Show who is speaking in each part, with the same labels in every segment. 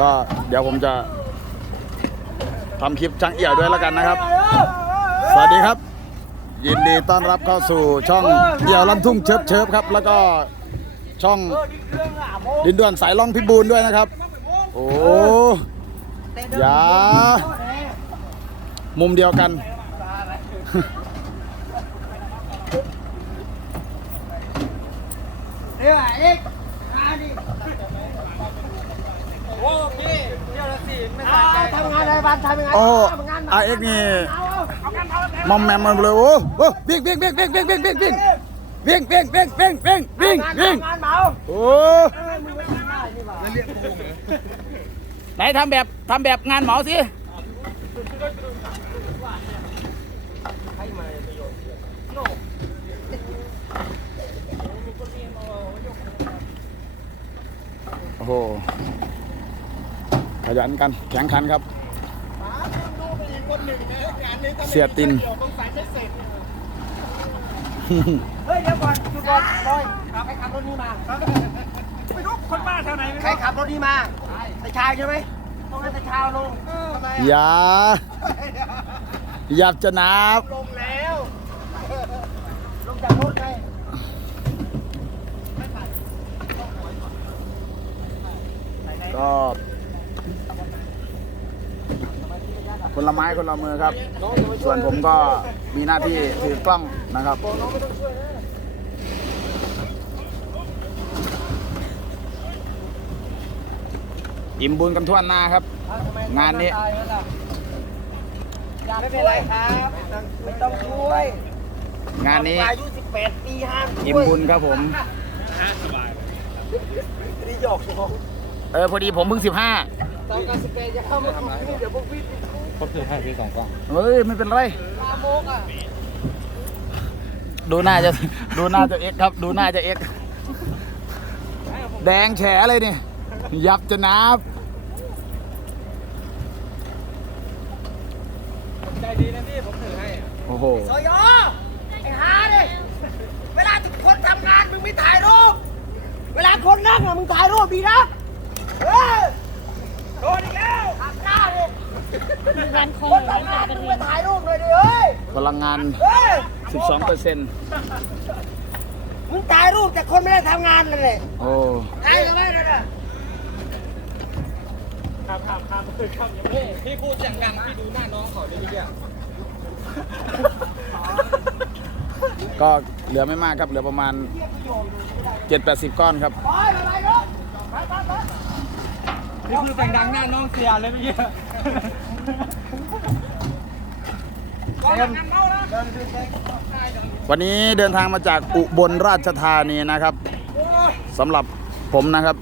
Speaker 1: ก็เดี๋ยวผมจะทำคลิปช่างเอี่ยวด้วยแล้วกันนะครับ สวัสดีครับ ยินดีต้อนรับเข้าสู่ช่องเอี่ยวลันทุ่งเชิบเชิบครับ แล้วก็ช่องดินด่วนสายล่องพิบูลด้วยนะครับ โอ้อยามุมเดียวกัน
Speaker 2: เดี๋ยวเอ็กมาดิ โอ้พี่เที่ยวละสี่ไม่ใส่ใจทำงานอะไรบ้านทำยังไง
Speaker 1: โอ้
Speaker 2: ทำงาน
Speaker 1: อาเอ็กนี่
Speaker 2: เอาเอากันเอากัน
Speaker 1: มอมแมมมันเลยโอ้โหวิ่งวิ่งวิ่งวิ่งวิ่งวิ่งวิ่งวิ่งวิ่งวิ่งวิ่งวิ่งวิ่งวิ่งวิ่ง
Speaker 2: งานเมา
Speaker 1: โอ้
Speaker 2: เอ้ยมึงไม่ทำได้นี่หว่า
Speaker 1: ไหนทำแบบทำแบบงานเหมาสิโอ้โห ขยันกันแข่งขันครับ เสียติน
Speaker 2: เฮ้ยเดี๋ยวก่อนหยุดก่อนบอยใครขับรถนี้มาไม่รู้คนบ้านแถวไหนใครขับรถนี้มาแต่ชายใช่ไหมต้องให้แต่ชาวลงทำไม
Speaker 1: อย่าหยับจะนับ
Speaker 2: ลงแล้วลงจากรถไง
Speaker 1: ก็ คนละไม้คนละมือครับ ส่วนผมก็มีหน้าที่ถือกล้องนะครับอิ่มบุญกันทั่วหน้าครับ งานนี้
Speaker 2: ไม่เป็นไรครับไม่ต้องช่วย
Speaker 1: งานนี้
Speaker 2: อายุ18ปีห้ามช่วย
Speaker 1: อิ่มบุญครับผม
Speaker 2: นี่หยอกหยอก
Speaker 1: เออพอดีผมเพิ่งสิบห้า
Speaker 2: ตอนการสเปรย์จะเข้ามาคุยเดี๋ยวพวกพี่
Speaker 3: ก็คือให้พี่สองกล้อง
Speaker 1: เฮ้ยไม่เป็นไร
Speaker 2: ลาโมกอะ
Speaker 1: ดูหน้าจะดูหน้าจะเอ็กครับ ดูหน้าจะเอ็กแดงแฉเลยนี่ยับจะนับ
Speaker 3: ใจดีนะพี่ผมถือให้
Speaker 1: โอ้โห
Speaker 2: สยอไอ้ฮาดิเวลาทุกคนทำงานมึงไม่ถ่ายรูป เวลาคนนั่งอะมึงถ่ายรูปดีนะเฮ้ยโดนอีกแล้วขับหน้าดิ
Speaker 4: งานคง
Speaker 2: คนทำงานมึงไปถ่ายรูปเลยดิเฮ้ย
Speaker 1: พลังงาน
Speaker 2: เฮ้ย
Speaker 1: 12เปอร์เซ็นต์
Speaker 2: มึงถ่ายรูปแต่คนไม่ได้ทำงานนั่นแหละ
Speaker 1: โอ้
Speaker 2: ถ่ายกันไหมนั่นน่ะ
Speaker 3: ครับครับครับครับพี่พี่พูดเสียงดังพี่ดูหน้าน้องเขาเลยเมื่อกี้
Speaker 1: ก็เหลือไม่มากครับ เหลือประมาณ 7-80 ก้อนครับ
Speaker 2: บอยอะไรเนาะไปไปไป
Speaker 3: พี่พูดเสียงดังหน้าน้องเสียเลยเมื่อกี้
Speaker 2: เต็มเดินดูเต็ม
Speaker 1: วันนี้เดินทางมาจากอุบลราชธานีนะครับ
Speaker 2: โอ้ย
Speaker 1: สำหรับผมนะครับ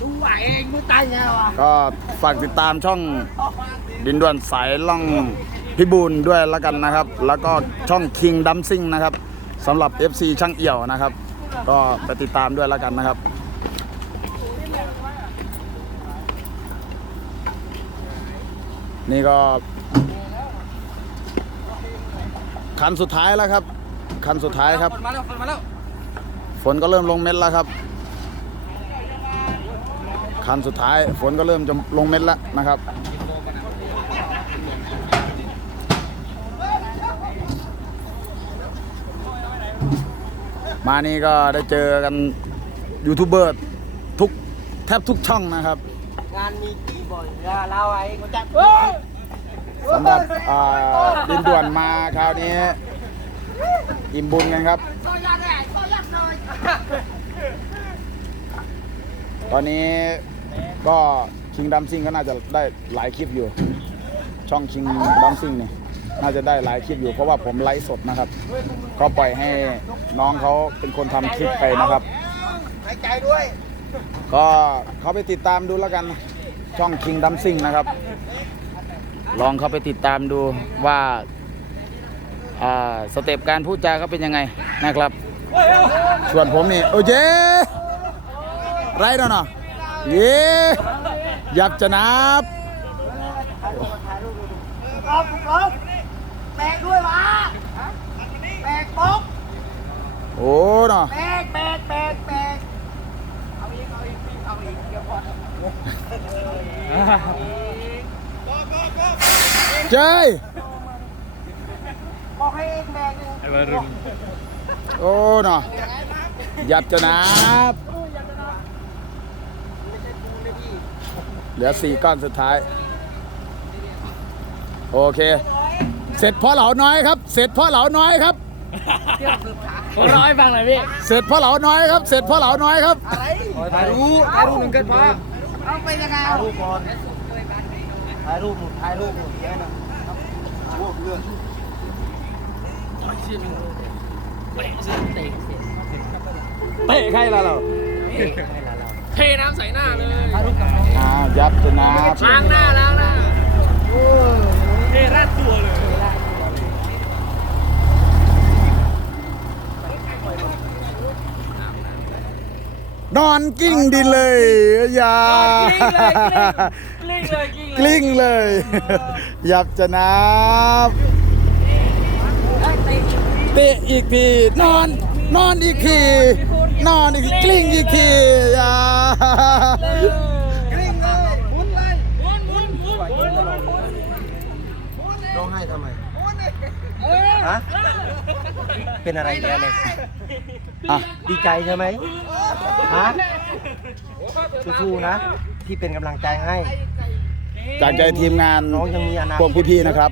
Speaker 2: ชูไหวเองมึงตายไงวะ
Speaker 1: ก็ฝากติดตามช่องดินด่วนสายล่องพิบูลด้วยแล้วกันนะครับ แล้วก็ช่อง King d u m p s i n g นะครับสำหรับ FC ช่างเอี่ยวนะครับ ก็ไปติดตามด้วยแล้วกันนะครับ นี่ก็คันสุดท้ายแล้วครับ คันสุดท้ายครับ
Speaker 3: คนมาแล้วคนมาแล้ว
Speaker 1: ฝนก็เริ่มลงเม็ดแล้วครับ คันสุดท้าย ฝนก็เริ่มจะลงเม็ดแล้วนะครับ มานี่ก็ได้เจอกันยูทูบเบอร์ทุกแทบทุกช่องนะครับ
Speaker 2: งานมีกี่บ่อย เราไอ้กูจะเฮ้ย
Speaker 1: สำหรับอ่าดินด่วนมาคราวนี้ อิ่มบุญกันครับ
Speaker 2: ตอ
Speaker 1: นนี้ก็คิงดัมซิงก็น่าจะได้หลายคลิปอยู่ ช่องคิงดัมซิงเนี่ยน่าจะได้หลายคลิปอยู่เพราะว่าผมไลฟ์สดนะครับ ก็ปล่อยให้น้องเขาเป็นคนทำคลิปไปนะครับ
Speaker 2: หายใจด้วย
Speaker 1: ก็เขาไปติดตามดูแล้วกัน ช่องคิงดัมซิงนะครับ ลองเข้าไปติดตามดูว่าอ่าสเต็ปการพูดจาเขาเป็นยังไงนะครับ ส่วนผมนี่โอเยไรแล้วเนาะเย่ยับจะนับ
Speaker 2: กอบกอบแบกด้วยวะแบกป๊อก
Speaker 1: โอ้เนาะ
Speaker 2: แบกแบกแบกแบกเอาอีกเอาอีกเอาอีกเดี๋ยวพอ
Speaker 1: เจ้ย
Speaker 3: บอกให้เองแบกหนึ่ง
Speaker 2: ไอ้วารุณ
Speaker 1: โอ้เนาะหยับจะนับเหลือสี่ก้อนสุดท้าย โอเค เสร็จเพ่อเหลาน้อยครับ เสร็จเพ่อเหลาน้อยครับ
Speaker 2: ผมร้อยฟังหน่อยพี่
Speaker 1: เสร็จเพ่อเหลาน้อยครับ เสร็จเพ่อเหลาน้อยครับ
Speaker 3: อะไร
Speaker 2: ถ่ายรูปถ่ายรูปหนึ่งเกินพอ
Speaker 3: เอาไปยังไง
Speaker 2: ถ่ายรูปก่อนถ่ายรูปหมดถ่ายรูปหมดแค่นั้นรูปเรื่อง
Speaker 1: เตะใครล่ะเรา
Speaker 2: เทน้ำใส่หน้าเลย
Speaker 1: อ้าวยับจะนับ
Speaker 2: ล้างหน้าล้างหน้าเทราดตัวเลย
Speaker 1: นอนกิ้งดินเลยอย่าก
Speaker 2: ลิ้งเลยกลิ้ง
Speaker 1: กลิ้งเลยยับจะนับเตะอีกทีนอน นอนอีกทีนอนอีกทีกลิ้งอีกทีอย่า
Speaker 3: กลิ้งเลยหมุนเลย
Speaker 2: ร้องไห้ทำไม
Speaker 3: หมุนเลย
Speaker 2: ฮะ เป็นอะไรแกเนี่ย
Speaker 1: อะ
Speaker 2: ดีใจใช่ไหมฮะสู้ๆนะที่เป็นกำลังใจให้
Speaker 1: จากใจทีมงาน
Speaker 2: น้องยังมีอนาคต
Speaker 1: พวกพี่ๆนะครับ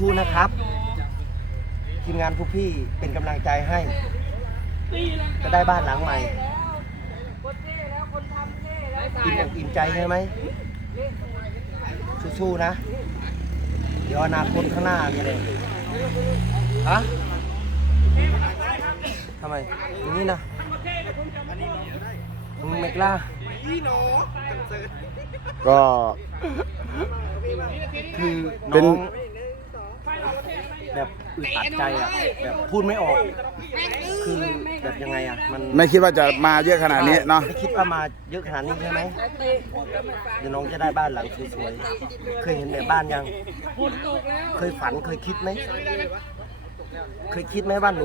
Speaker 2: สู้ๆนะครับ ทีมงานพวกพี่เป็นกำลังใจให้ จะได้บ้านหลังใหม่อิ่มอกอิ่มใจใช่ไหมสู้ๆนะ เดี๋ยวอนาคตข้างหน้ามีอะไรฮะ ทำไมอย่างนี้นะมึงไม่กล้า
Speaker 1: ก็
Speaker 2: คือ
Speaker 1: เป็
Speaker 2: น้
Speaker 1: น
Speaker 2: องแบบอึดอัดใจอะแบบพูดไม่ออก คือแบบยังไงอะมัน
Speaker 1: ไม่คิดว่าจะมาเยอะขนาดนี้เนาะ
Speaker 2: ไม่คิดว่ามาเยอะขนาดนี้ใช่ไหมเดี๋ยวน้องจะได้บ้านหลังสวยๆเคยเห็นแบบบ้านยัง เคยฝันเคยคิดไหม เคยคิดไหมว่าหนู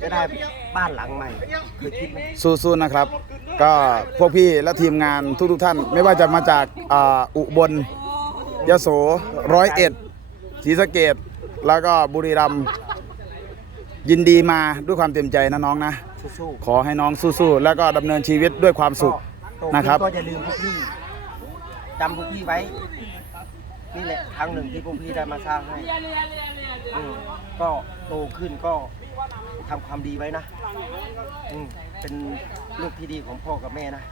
Speaker 2: จะได้บ้านหลังใหม่เคยคิดไหม
Speaker 1: สู้ๆนะครับ ก็พวกพี่และทีมงานทุกๆท่าน ไม่ว่าจะมาจากอ่าอุบลยโสร้อยเอ็ดศรีสะเกดแล้วก็บุรีรัมย์ยินดีมาด้วยความเต็มใจนะน้องนะ
Speaker 2: สู้
Speaker 1: ขอให้น้องสู้ๆแล้วก็ดำเนินชีวิตด้วยความ
Speaker 2: ๆ
Speaker 1: สุข
Speaker 2: โต
Speaker 1: นะ
Speaker 2: ขึ้
Speaker 1: ครับ
Speaker 2: ก็อย่าลืมพวกพี่จำพวกพี่ไว้ นี่แหละครั้งหนึ่งที่พวกพี่ได้มาสร้างให้อืมก็โตขึ้นก็ทำความดีไว้นะอืมเป็นลูกที่ดีของพ่อกับแม่นะ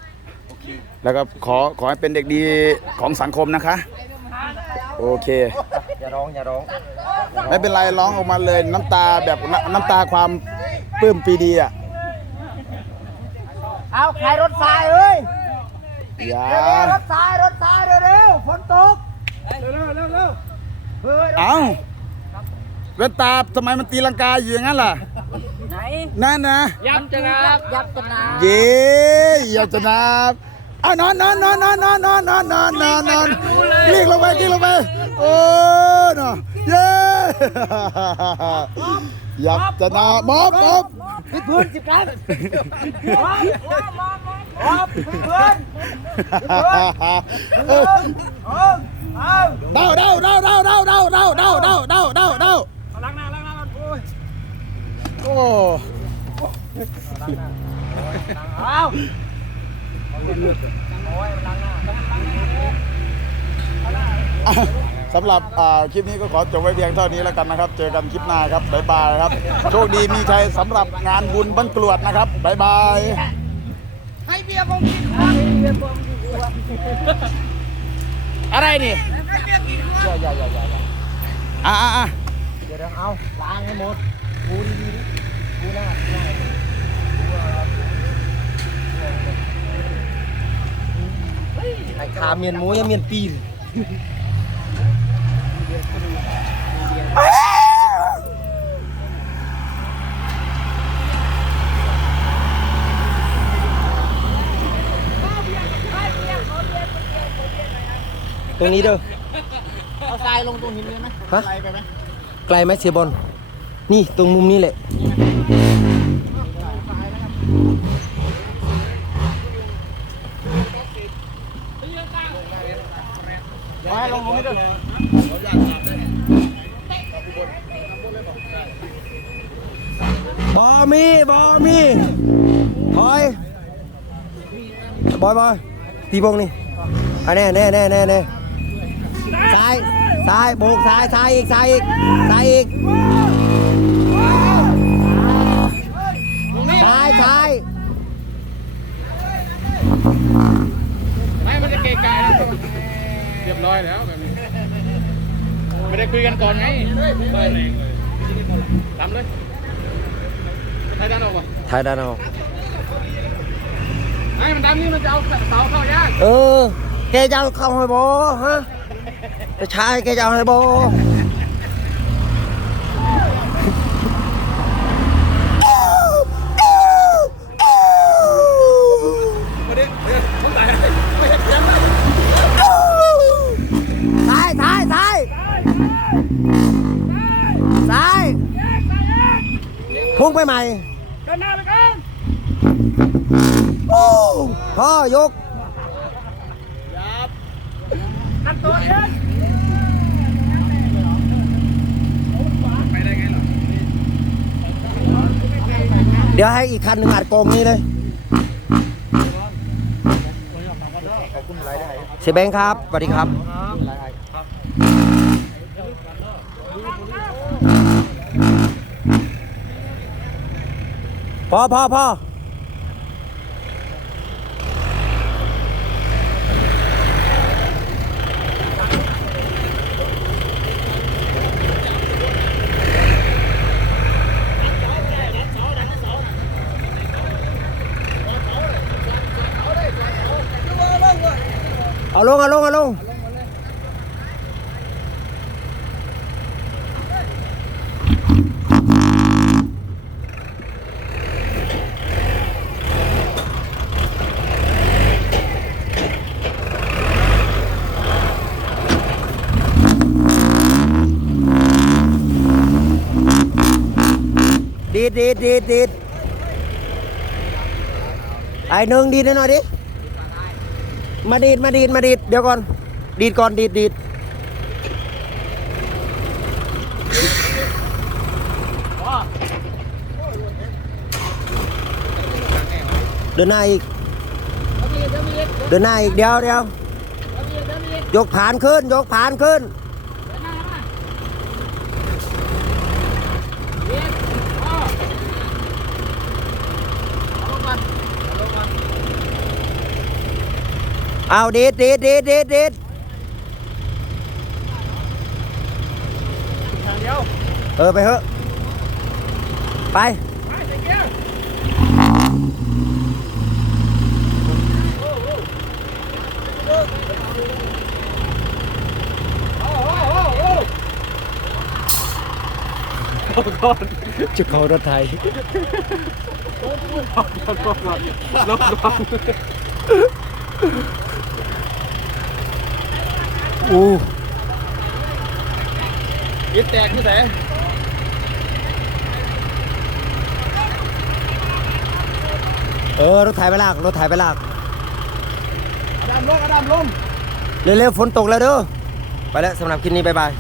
Speaker 2: โอเค
Speaker 1: แล้วก็ขอขอให้เป็นเด็กดีของสังคมนะคะ โอเค
Speaker 2: อย่าร้องอย่าร้อง
Speaker 1: ไม่เป็นไรร้องออกมาเลยน้ำตาแบบน้ำน้ำตาความปลื้มปีดีอะ
Speaker 3: เอาใครรถทรายเอ้ย
Speaker 1: อย่า
Speaker 3: เร็วๆรถทรายรถทรายเร็วๆฝนตก เร็วๆเร็วๆเร็วเฮ้ย
Speaker 1: เอ้าแว่นตาทำไมมันตีลังกาอยู่อย่างนั้นล่ะ
Speaker 3: ไหน
Speaker 1: นั่นนะ
Speaker 3: ยับจะนับยับจะนับ
Speaker 1: เย้อยากจะนับเอานอนนอนนอนนอนนอนนอนนอนนอนนอนนอนกลิ้งลงไปกลิ้งลงไปโอ้เนาะเย้อยากจะนับมอบมอบ
Speaker 3: พี่พื้นสิบครั้งมอบมอบมอบพี่พื้นเออ เดา
Speaker 1: เดาเดาเดาเดาเดาเดาเดาเดาเดาเดาเดา
Speaker 2: ล้างหน้าล้างหน้าโอ้ย
Speaker 1: โอ้
Speaker 3: เอา
Speaker 1: สำหรับอ่าคลิปนี้ก็ขอจบไว้เพียงเท่านี้แล้วกันนะครับ เจอกันคลิปหน้าครับบ๊ายบายครับ โชคดีมีชัยสำหรับงานบุญบันกรวดนะครับบ๊ายบาย
Speaker 3: ให้เบียร์ผมกินขวดให้เบี
Speaker 1: อะไรนี่
Speaker 3: ให้เบียร์กินขวด
Speaker 2: อย่าอย่าอย่าอย่า
Speaker 1: อะอะอะ
Speaker 2: เดี๋ยวเดี๋ยวเอาล้างให้หมดกูดีดีดิกูหน้ากูหน้าไอ้ขาเมียนหมูยังเมียนปีน ตรงนี้เด้อ
Speaker 3: เอาทรายลงตรงหินเลยไหม
Speaker 2: ฮะ
Speaker 3: ไกลไปไหม
Speaker 2: ไกลไหมเสียบอล นี่ตรงมุมนี้แหละมาลงลงนี่ด้วยบอมีบอมีถอยบอยบอยตีบงนี่อันนี้แน่แน่แน่แน่ซ้าย ซ้ายโบกซ้ายซ้ายอีกซ้ายอีกซ้ายอีกซ้ายซ้าย
Speaker 3: ไม่มันจะเกะกะแล้วเรียบร้อยแล้วแบบนี้ไม่ได้คุยกันก่อนไงตามเลยไทยด้านออกวะ
Speaker 2: ถ่ายด้านเอา
Speaker 3: ไอ้มันดำนี่มันจะเอาเสาเข้ายาก
Speaker 2: เออแกจะเอาเข้าให้บอฮะ จะใช่แกจะเอาให้บอซ้ายซ้ายซ้ายซ้ายพุ่งไปใหม่
Speaker 3: เดินหน้าไปกัน
Speaker 2: โอ้พ่อยก
Speaker 3: นั่นตัวเย็นไปได้ไงหรอ
Speaker 2: เดี๋ยวให้อีกคันหนึ่งอัดกองนี้เลยเสียแบงค์ครับสวัสดีครับ พอพอพอ ลงเอาลงเอาลงดีดดีดดีดดีดไอ้หนึ่งดีดให้หน่อยดิ มาดีดมาดีดมาดีดเดี๋ยวก่อน ดีดก่อนดีดดีดเดินหน้าอีก เดินหน้าอีกเดี๋ยวเดี๋ยวยกผานขึ้น ยกผานขึ้น เอาดีดดีดดีดดีดดีดเออ ไปเถอะ ไปจุดเขารถไทย
Speaker 3: ลบก่อนลบก่อน
Speaker 2: อู้
Speaker 3: ยึดแตกที่ไหน
Speaker 2: เออ รถไถไปลาก รถไถไปลาก
Speaker 3: ดำลงดำลง
Speaker 2: เร็วๆฝนตกแล้วเด้อ ไปแล้วสำหรับคลิปนี้ บ๊ายบาย